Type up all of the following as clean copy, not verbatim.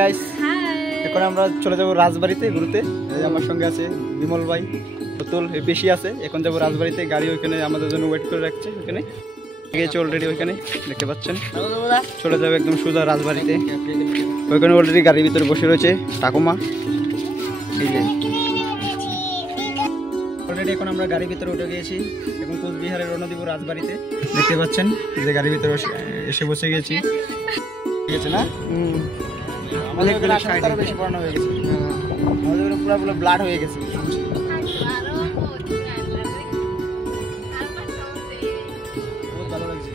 Guys এখন আমরা চলে যাব রাজবাড়িতে ঘুরতে। আমার সঙ্গে আছে বিমল ভাই, পুতুল, বেশি আছে। এখন যাব রাজবাড়িতে, গাড়ি ওইখানে আমাদের জন্য ওয়েট করে রাখছে। ওইখানে গিয়েছে অলরেডি, ওইখানে দেখতে পাচ্ছেন। চলে যাবে একদম সোজা রাজবাড়িতে। ওইখানে অলরেডি গাড়ির ভিতরে বসে রয়েছে ঠাকুমা। এই যে অলরেডি এখন আমরা গাড়ির ভিতরে উঠে গিয়েছি। এখন কোচবিহারের রওনা দিব রাজবাড়িতে। দেখতে পাচ্ছেন যে গাড়ির ভিতরে এসে বসে গেছি। ঠিক আছে না? আমাদের বেশি পড়ানো হয়ে গেছে, আমাদের পুরো ব্লাড হয়ে গেছে। বহুত ভালো লাগছে।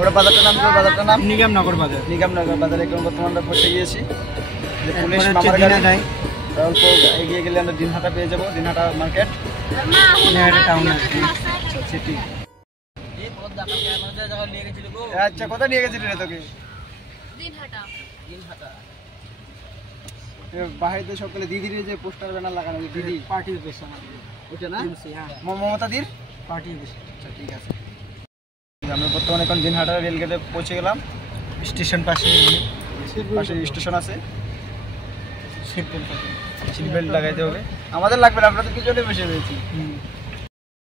ওটা বাজারটার নাম, বাজারটার নাম নিগমনগর বাজার। নিগমনগর বাজারে এখন বর্তমানে আমরা পৌঁছে গিয়েছি। যে পুলিশ মামার গাড়ি যায়, অল্প এগিয়ে গেলে আমরা দিনহাটা পেয়ে যাবো। Dinhata market, Dinhata town city. আচ্ছা, কোথায় নিয়ে গেছিলি রে তোকে? দিনহাটা। দিনহাটা বাহিরে সকালে দিদির যে পোস্টার ব্যানার লাগানো, দিদি পার্টি অফিস ওটা না, মমতাদির পার্টি অফিস। আচ্ছা ঠিক আছে। আমরা বর্তমানে এখন দিনহাটা রেলগেটে পৌঁছে গেলাম। স্টেশন পাশে স্টেশন আছে। সিট বেল্ট লাগাইতে হবে, আমাদের লাগবে না, আমরা তো পিছনে বসে রয়েছি।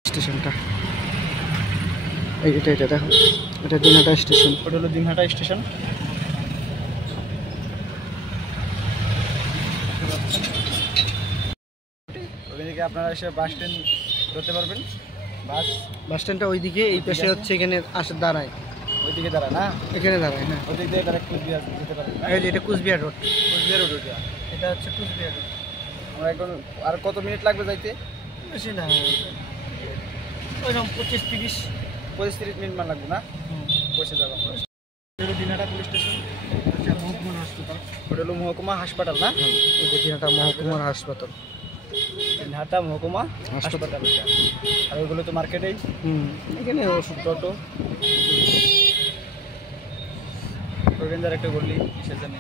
স্টেশনটা এটা দেখো, এটা দিনহাটা স্টেশন। ওটা হলো দিনহাটা স্টেশন। ওখান থেকে আপনারা এসে বাস স্ট্যান্ড ধরতে পারবেন। বাস স্ট্যান্ডটা ওইদিকে, এই পাশে হচ্ছে এখানে আসে দাঁড়ায়, ওইদিকে দাঁড়ায় না, এখানে দাঁড়ায়। হ্যাঁ, ওইদিক দিয়ে ডাইরেক্ট কুচবিহার যেতে পারবেন। এটা কুচবিহার রোড, কুচবিহার রোড ওটা, এটা হচ্ছে কুচবিহার রোড। আমরা এখন আর কত মিনিট লাগবে যাইতে? বেশি না, ওইরকম 25-30 মিনিট মান লাগবে না, পৌঁছে যাবো আমরা। দিনহাটা পুলিশ স্টেশন, মহকুমা হাসপাতাল। ওটা হলো মহকুমা হাসপাতাল না, দিনহাটা মহকুমার হাসপাতাল, দিনহাটা মহকুমা হাসপাতাল। আর ওইগুলো তো মার্কেটেই। এখানে ওষুধ টোটো, ওখানকার একটা গলি কিসের জানি।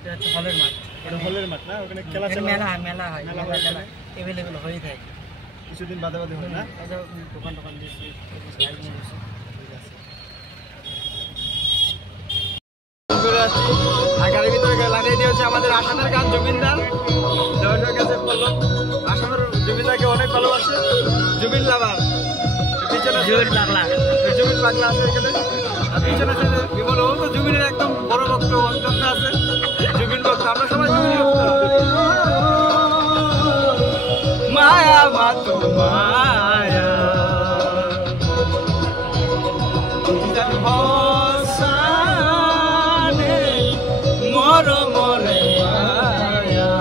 এটা হচ্ছে হলের মাঠ, ওটা হলের মাঠ না, ওখানে খেলা মেলা হয়, মেলা এভেলেবেল হয়ে থাকে। কিছুদিন বাদে বাদে হয় না, দোকান দিয়েছি। আর গাড়ির ভিতরে লাগিয়ে দিয়েছে আমাদের আসামের গান জমিনদার। কাছে বললো আসামের জমিনদারকে অনেক ভালোবাসে, জমিন লাভার। পিছনে জমিন পাগলা আছে এখানে, আর পিছনে আছে বিমল। ও তো জমিনের একদম বড় ভক্ত, অন্তত আছে জমিন ভক্ত। আমরা সবাই জমিন ভক্ত। মায়া মাতো মায়া মরমরে মায়া,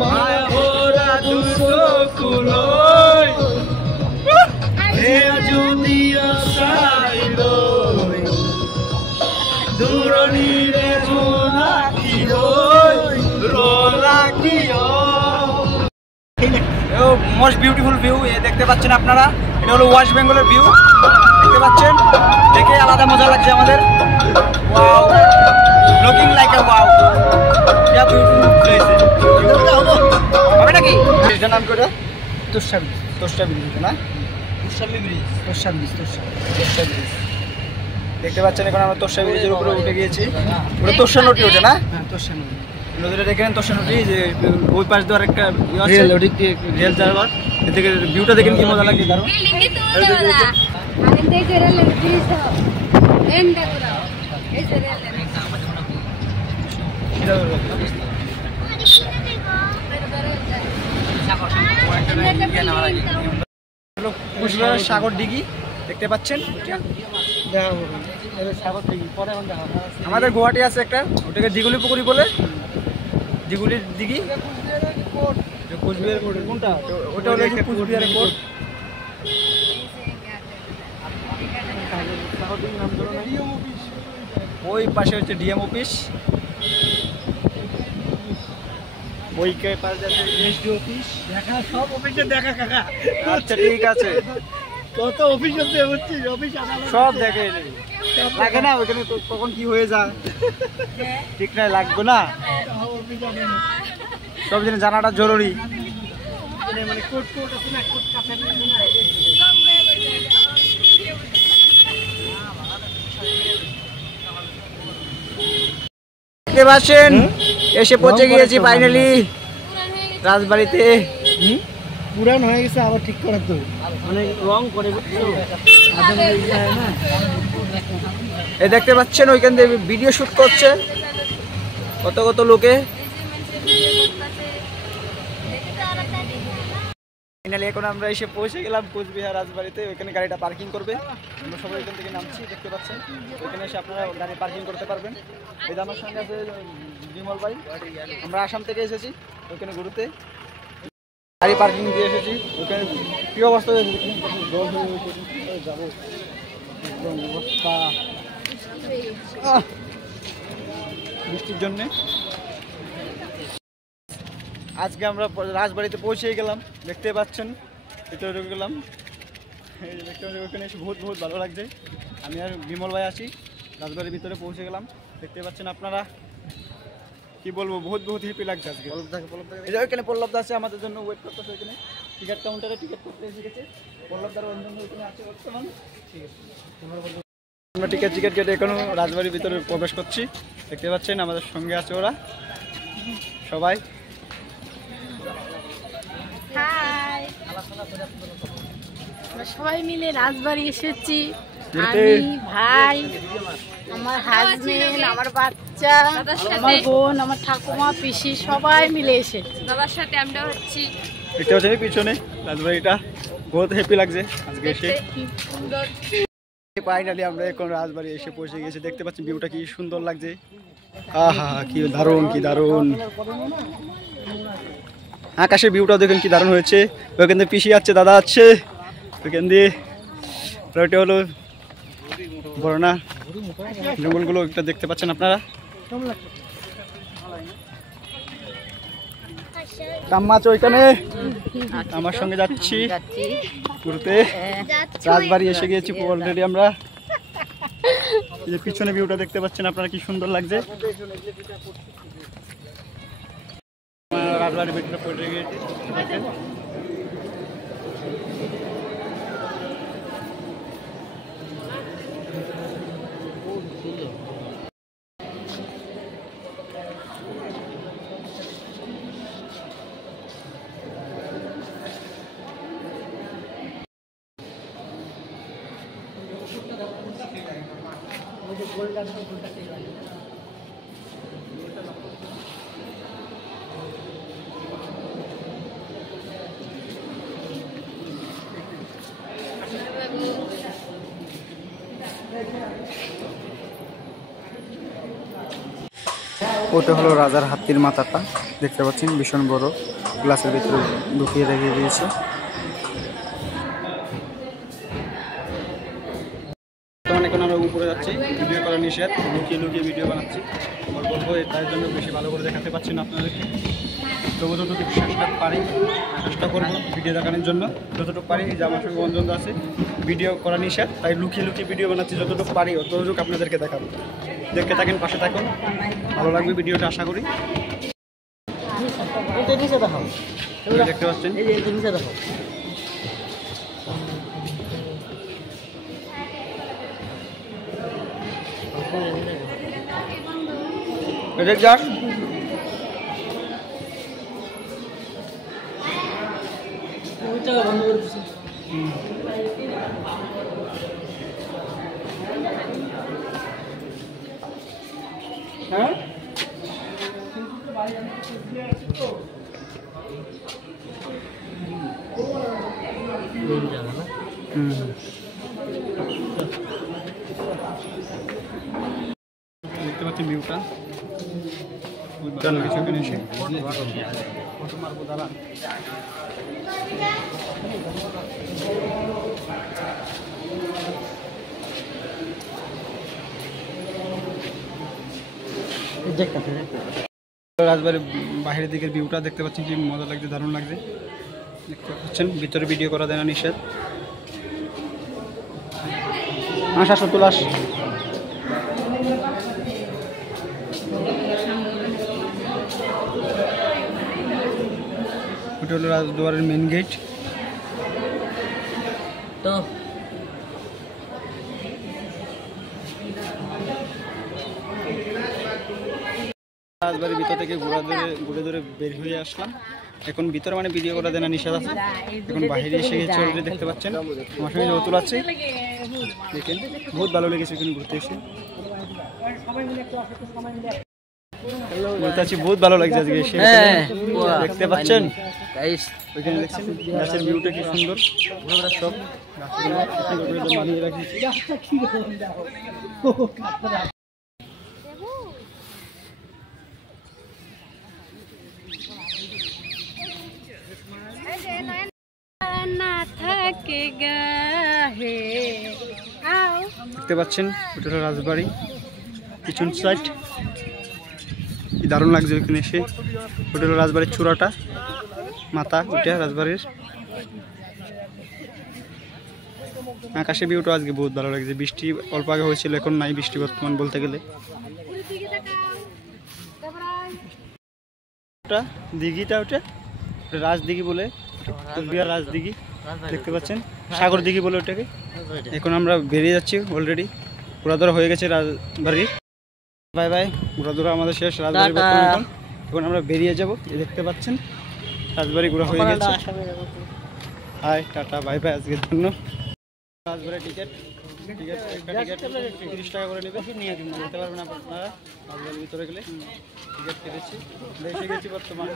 মায়া ভরা দুচকুলৈ যদি আসাইলৈ দূৰণিৰে মোস্ট বিউটিফুল ভিউ দেখতে পাচ্ছেন আপনারা। এটা হলো ওয়েস্ট বেঙ্গলের ভিউ, দেখতে পাচ্ছেন। দেখে আলাদা মজা লাগছে আমাদের। ওয়াও, লুকিং লাইক আ ওয়াও, क्या বিউটিফুল প্লেস হবে নাকি? এটার নাম কি? ওটা তোষা ব্রিজ না, তোষা ব্রিজ। দেখতে পাচ্ছেন এখন আমরা তোষা ব্রিজের উপরে উঠে গিয়েছি। ওটা তোষা নদী, ওটা না? হ্যাঁ, তোষা নদী। নদীটা দেখেন, তোষা নদী। যে ওই পাশ দিয়ে একটা রেল, ওদিক দিয়ে রেল যাওয়ার। এদিকে ভিউটা দেখেন কি মজা লাগে। দারুণ। কুচবিহারের সাগর দিঘি দেখতে পাচ্ছেন। আমাদের গুয়াহাটি আছে একটা, ওটাকে দিগুলি পুকুরি বলে, দিগুলির দিঘি। কোচবিহার কোনটা? ওটা হলো কোচবিহারের কোর্ট। ওই পাশে হচ্ছে ডিএম অফিস, ওই পাশে আছে এসডি অফিস। দেখা সব অফিসে দেখা কাকা। আচ্ছা ঠিক আছে। কত অফিস আছে বুঝছি, অফিস সব দেখে লাগে না ওইখানে কখন কি হয়ে যায় ঠিক নাই, লাগবে না সব জিনিস জানাটা জরুরি। মানে কোট কোট আছে না, কোট কাছারি আছে না। দেখতে পাচ্ছেন এসে পৌঁছে গিয়েছি ফাইনালি রাজবাড়িতে। পুরান হয়ে গেছে, আবার ঠিক করার তো মানে রং করে এই দেখতে পাচ্ছেন ওইখান থেকে ভিডিও শুট করছে কত কত লোকে। ফাইনালি এখন আমরা এসে পৌঁছে গেলাম কোচবিহার রাজবাড়িতে। ওইখানে গাড়িটা পার্কিং করবে, আমরা সবাই এখান থেকে নামছি দেখতে পাচ্ছেন। ওইখানে এসে আপনারা গাড়ি পার্কিং করতে পারবেন। এই যে আমার সঙ্গে আছে বিমল ভাই, আমরা আসাম থেকে এসেছি ওইখানে ঘুরতে, গাড়ি পার্কিং দিয়ে এসেছি। ওখানে কি অবস্থা যাবো অবস্থা বৃষ্টির জন্যে। আজকে আমরা রাজবাড়িতে পৌঁছে গেলাম, দেখতে পাচ্ছেন ভিতরে ঢুকে গেলাম। এই যে দেখতে পাচ্ছেন ওখানে এসে বহুত বহুত ভালো লাগছে। আমি আর বিমল ভাই আছি, রাজবাড়ির ভিতরে পৌঁছে গেলাম। দেখতে পাচ্ছেন আপনারা, কি বলবো, বহুত বহুত হ্যাপি লাগছে আজকে। এই যে ওইখানে পল্লবদা আছে আমাদের জন্য ওয়েট করতেছে, ওইখানে টিকিট কাউন্টারে টিকিট করতে এসে গেছে। পল্লবদার অন্য ওইখানে আছে বর্তমান। ঠিক আছে, আমরা টিকিট কেটে এখনো রাজবাড়ির ভিতরে প্রবেশ করছি। দেখতে পাচ্ছেন আমাদের সঙ্গে আছে ওরা সবাই। আমরা সবাই মিলে রাজবাড়ি এসেছি, আমি ভাই, আমার হাজবেন্ড, আমার বাচ্চা, আমার বোন, আমার ঠাকুমা, পিসি সবাই মিলে এসেছি। বাবার সাথে আমরা হচ্ছি। দেখতে পাচ্ছেন পিছনে রাজবাড়িটা, বহুত হ্যাপি লাগছে আজকে এসে। ফাইনালি আমরা এখন রাজবাড়ি এসে পৌঁছে গেছি। দেখতে পাচ্ছেন ভিউটা কি সুন্দর লাগছে। আহা কি দারুণ, কি দারুণ আকাশের ভিউটা দেখুন কি দারুণ হয়েছে। ওইখান দিয়ে পিসি আছে, দাদা আছে ওইখান দিয়ে। ওইটা হলো বরনা জঙ্গলগুলো একটা দেখতে পাচ্ছেন আপনারা। কাম্মা আছে ওইখানে, আমার সঙ্গে যাচ্ছি ঘুরতে। রাজবাড়ি এসে গিয়েছি অলরেডি আমরা। এই যে পিছনে ভিউটা দেখতে পাচ্ছেন আপনারা, কি সুন্দর লাগছে। রাজবাড়ির ভিতরে পড়ে গিয়েছি। ওটা হলো রাজার হাতির মাথাটা, দেখতে পাচ্ছেন ভীষণ বড়, গ্লাসের ভিতরে ঢুকিয়ে রেখে দিয়েছে। এখন আমরা উপরে যাচ্ছি, ভিডিও করা নিষেধ, লুকিয়ে লুকিয়ে ভিডিও বানাচ্ছি। আমার বলবো তার জন্য বেশি ভালো করে দেখাতে পাচ্ছি না আপনাদেরকে, তবু যতটুকু চেষ্টা করবো ভিডিও দেখানোর জন্য যতটুকু পারি। যে আমার সঙ্গে বন্ধন আছে, ভিডিও করা নিষেধ, তাই লুকিয়ে লুকিয়ে ভিডিও বানাচ্ছি। যতটুকু পারি ততটুকু আপনাদেরকে দেখাবো। দেখতে থাকেন, পাশে থাকুন, ভালো লাগবে ভিডিওটা আশা করি। দেখতে পাচ্ছেন বন্ধ করে দিচ্ছি। হ্যাঁ দেখতে পাচ্ছেন ভিউটা, কিছুক্ষণ এসে ফটো মারবো দাঁড়া। রাজবাড়ির বাইরের দিকের ভিউটা দেখতে পাচ্ছেন, কি মজা লাগছে, দারুণ লাগছে। দেখতে পাচ্ছেন ভিতরে ভিডিও করা দেয় না নিষেধ। আসা 70 লাখ। এটা হলো রাজদুয়ারের মেন গেট। তো রাজবাড়ির ভিতর থেকে ঘুরে ধরে বের হয়ে আসলাম। এখন ভিতরে মানে ভিডিও করা দেনা নিষেধ আছে। এখন বাইরে এসে গেছে অলরেডি, দেখতে পাচ্ছেন আমার সঙ্গে যৌতুল আছে। দেখেন বহুত ভালো লেগেছে এখানে ঘুরতে এসে, বলতে আছি বহুত ভালো লাগছে আজকে এসে। দেখতে পাচ্ছেন ওইখানে দেখছেন গাছের ভিউটা কি সুন্দর, সব গাছগুলো মানিয়ে রাখিয়েছি। দেখতে পাচ্ছেন ওটা হলো রাজবাড়ি পিছন সাইড, কি দারুণ লাগছে ওইখানে এসে। ওটা হলো রাজবাড়ির চূড়াটা, মাথা ওইটা রাজবাড়ির। আকাশে ভিউটা আজকে বহুত ভালো লাগছে। বৃষ্টি অল্প আগে হয়েছিল, এখন নাই বৃষ্টি বর্তমান বলতে গেলে। ওটা দিঘিটা, ওটা রাজদিঘি বলে, রাজদিঘি দেখতে পাচ্ছেন, সাগর দিঘি বলে ওটাকে। এখন আমরা বেরিয়ে যাচ্ছি, অলরেডি ঘোরাধরা হয়ে গেছে রাজবাড়ির। বাই বাই, ঘোরাধরা আমাদের শেষ রাজবাড়ি। এখন আমরা বেরিয়ে যাব। দেখতে পাচ্ছেন রাজবাড়ি ঘোরা হয়ে গেছে। হাই টাটা বাই বাই আজকের জন্য। রাজবাড়ির টিকিট একটা টিকিট 30 টাকা করে নেবে, বলতে পারবেন আপনারা। রাজবাড়ির ভিতরে গেলে টিকিট কেটেছি, বেশি গেছি বর্তমানে।